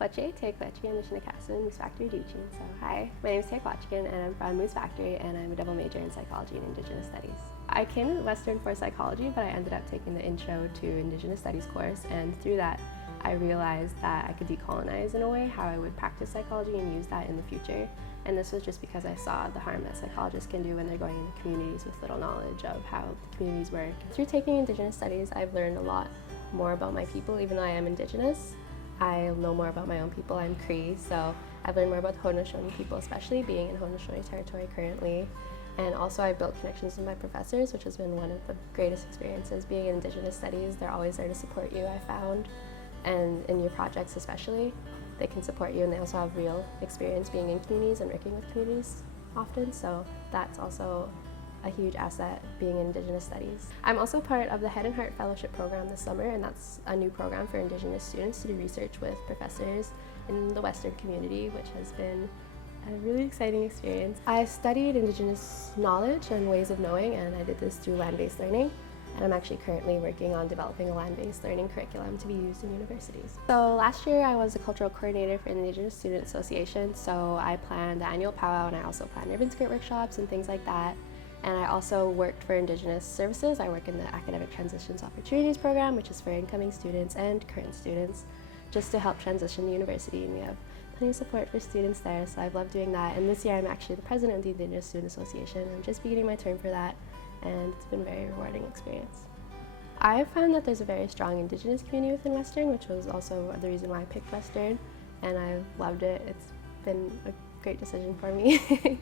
Tehya Quachegan, Moose Factory Duchin. So hi, my name is Tehya Quachegan and I'm from Moose Factory and I'm a double major in Psychology and Indigenous Studies. I came to Western for psychology, but I ended up taking the Intro to Indigenous Studies course, and through that I realized that I could decolonize in a way how I would practice psychology and use that in the future. And this was just because I saw the harm that psychologists can do when they're going into communities with little knowledge of how the communities work. Through taking Indigenous Studies, I've learned a lot more about my people, even though I am Indigenous. I know more about my own people. I'm Cree, so I've learned more about the Haudenosaunee people, especially being in Haudenosaunee territory currently. And also I've built connections with my professors, which has been one of the greatest experiences. Being in Indigenous Studies, they're always there to support you, I found. And in your projects especially, they can support you, and they also have real experience being in communities and working with communities often, so that's also a huge asset being in Indigenous Studies. I'm also part of the Head and Heart Fellowship program this summer, and that's a new program for Indigenous students to do research with professors in the Western community, which has been a really exciting experience. I studied Indigenous knowledge and ways of knowing, and I did this through land-based learning. And I'm actually currently working on developing a land-based learning curriculum to be used in universities. So last year I was a cultural coordinator for the Indigenous Student Association, so I planned the annual powwow and I also planned ribbon skirt workshops and things like that. And I also worked for Indigenous services. I work in the Academic Transitions Opportunities program, which is for incoming students and current students, just to help transition the university, and we have plenty of support for students there, so I've loved doing that. And this year I'm actually the president of the Indigenous Student Association. I'm just beginning my term for that, and it's been a very rewarding experience. I've found that there's a very strong Indigenous community within Western, which was also the reason why I picked Western, and I've loved it. It's been a great decision for me.